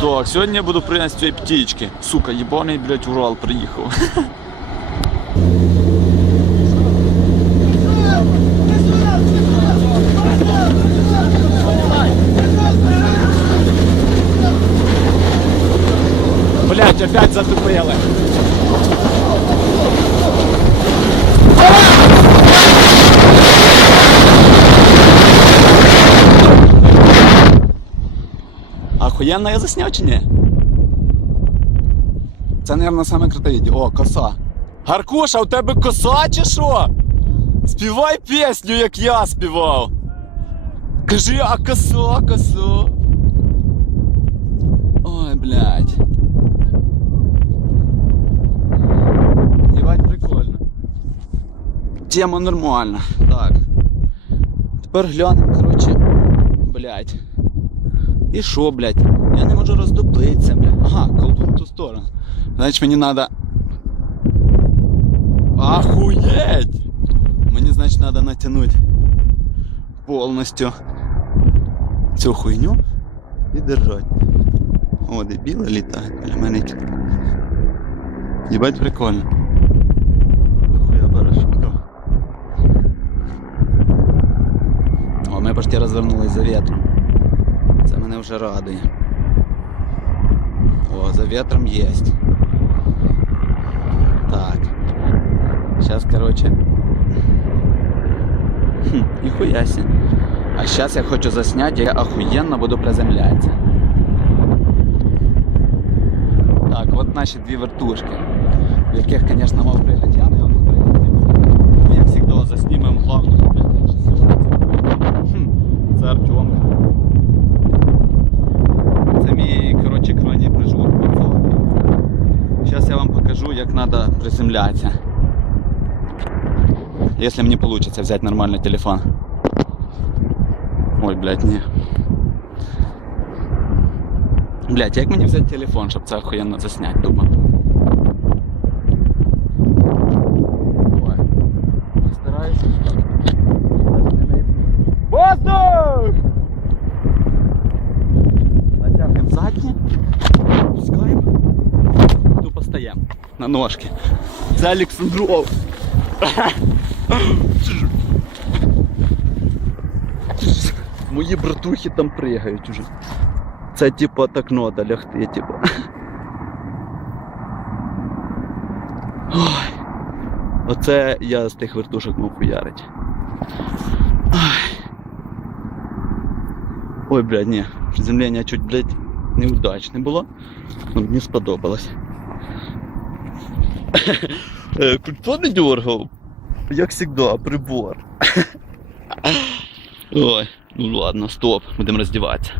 Так, сьогодні я буду прийняти з цієї птічки. Сука, єбаний, блядь, Урал приїхав. Блять, опять затупили. Охуєнно я засняв чи ні? Це, мабуть, саме круте відео. О, коса. Гаркуша, у тебе коса чи що? Співай пісню, як я співав. Кажи, а коса, коса. Ой, блядь. Єбать, прикольно. Тема нормальна. Так. Тепер глянемо, коротше. Блядь. І що, блядь? Я не можу роздоблитися, блядь. Ага, колдун в ту сторону. Значить мені надо. Охуеть! Мені, значить, надо натягнути повністю цю хуйню і держати. О, де біле літає, біля мене. Єбать прикольно. Дохуя парашуту. О, ми почти розвернулись за вітром. Це мене вже радує. О, за ветром есть. Так. Сейчас, короче. Хм, ніхуя. А сейчас я хочу заснять, я охуєнно буду приземлятися. Так, от наші дві вертушки, в яких, звісно, мав я, але пригати буду. Ну, завжди, заснімемо главну. Хм, Це Артемка. як треба приземлятися. Якщо мені вийде взяти нормальний телефон. Ой, блядь, ні. Блядь, як мені взяти телефон, щоб це охуєнно засняти тупо? Ой. Постараюся. Воздух! Натягнемо задні, пускаємо, тупо стаємо На ножки. Це Олександров. Мої братухи там пригають уже. Це типа так надо лягти, типа. Ой. Оце я з тих вертушок мав хуярить. Ой. Ой, блядь, ні. Приземлення чуть, блядь, неудачне було. Ну, мені сподобалось. Е, Хто не дергав? Як завжди, прибор. Ой, ну ладно, стоп, будемо роздіватися.